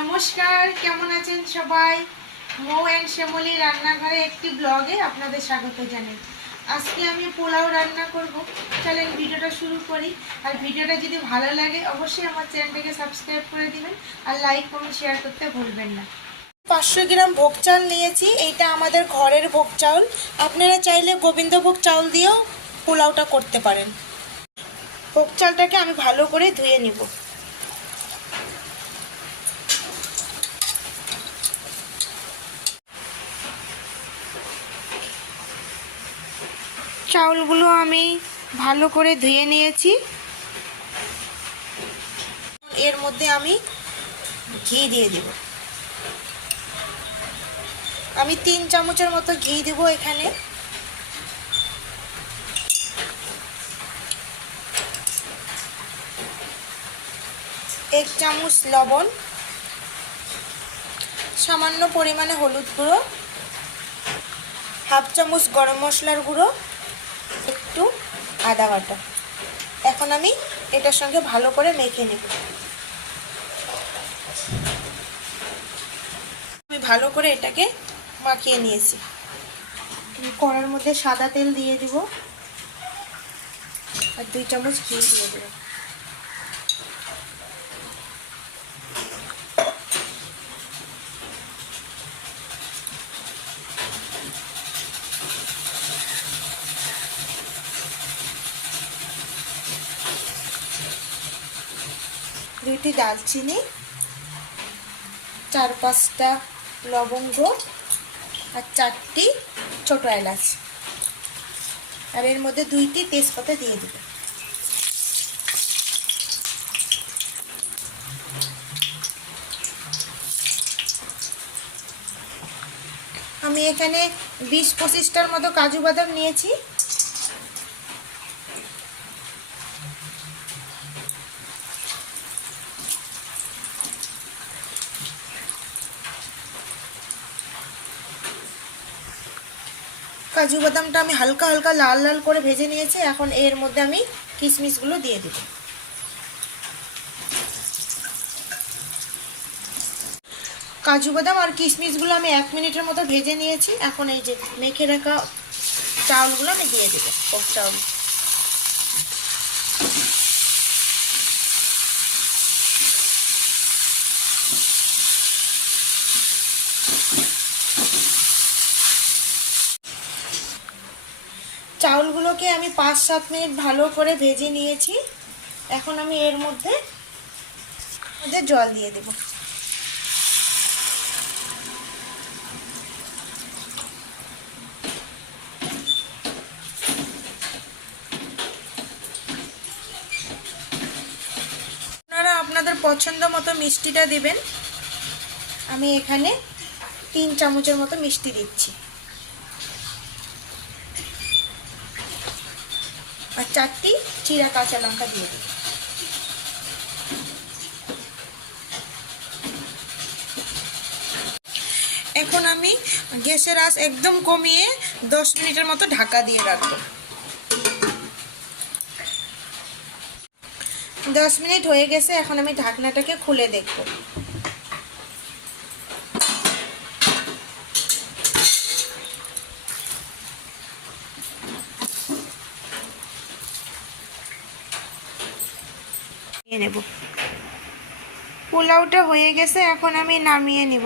নমস্কার, কেমন আছেন সবাই? মৌ অ্যান্ড শ্যামলী রান্নাঘরে একটি ব্লগে আপনাদের স্বাগত জানাই। আজকে আমি পোলাও রান্না করব। চলেন ভিডিওটা শুরু করি। আর ভিডিওটা যদি ভালো লাগে অবশ্যই আমার চ্যানেলটাকে সাবস্ক্রাইব করে দিবেন আর লাইক কমেন্ট শেয়ার করতে ভুলবেন না। 500 গ্রাম ভোগ চাল নিয়েছি। এইটা আমাদের ঘরের ভোগ চাউল। আপনারা চাইলে গোবিন্দভোগ চাউল দিয়েও পোলাওটা করতে পারেন। ভোগ চালটাকে আমি ভালো করে ধুয়ে নিব। চাউলগুলো আমি ভালো করে ধুয়ে নিয়েছি। এর মধ্যে আমি ঘি দিয়ে দিব। আমি 3 চামচের মতো ঘি দিব এখানে। এক চামচ লবণ, সামান্য পরিমাণে হলুদ গুঁড়ো, হাফ চামচ গরম মশলার গুঁড়ো, একটু আদা বাটা। এখন আমি এটার সঙ্গে ভালো করে মেখে নেব। আমি ভালো করে এটাকে মাখিয়ে নিয়েছি। কড়ার মধ্যে সাদা তেল দিয়ে দিব আর 2 চামচ ঘি দিয়ে দেব। দুইটি দালচিনি, 4-5টা লবঙ্গ আর 4টি ছোট এলাচ, আর এর মধ্যে 2টি তেজপাতা দিয়ে দেব। আমি এখানে 20-25টার মতো কাজু বাদাম নিয়েছি। কাজু বাদামটা আমি হালকা হালকা লাল লাল করে ভেজে নিয়েছি। এখন এর মধ্যে আমি কিশমিশগুলো দিয়ে দেব। কাজু বাদাম আর কিশমিশগুলো আমি 1 মিনিটের মতো ভেজে নিয়েছি। এখন এই যে মেখে রাখা চাউলগুলো আমি দিয়ে দেব। ভোগ চাউল চাউলগুলোকে আমি 5-7 মিনিট ভালো করে ভেজে নিয়েছি। এখন আমি এর মধ্যে জল দিয়ে দেব। আপনারা আপনাদের পছন্দ মতো মিষ্টিটা দিবেন। আমি এখানে 3 চামচের মতো মিষ্টি দিচ্ছি আর 4টি চিরা কাঁচা লঙ্কা দিয়ে দেব। এখন আমি গ্যাসের আঁচ একদম কমিয়ে 10 মিনিটের মতো ঢাকা দিয়ে রাখবো। 10 মিনিট হয়ে গেছে। এখন আমি ঢাকনাটাকে খুলে দেখব। নেব। পোলাওটা হয়ে গেছে, এখন আমি নামিয়ে নিব।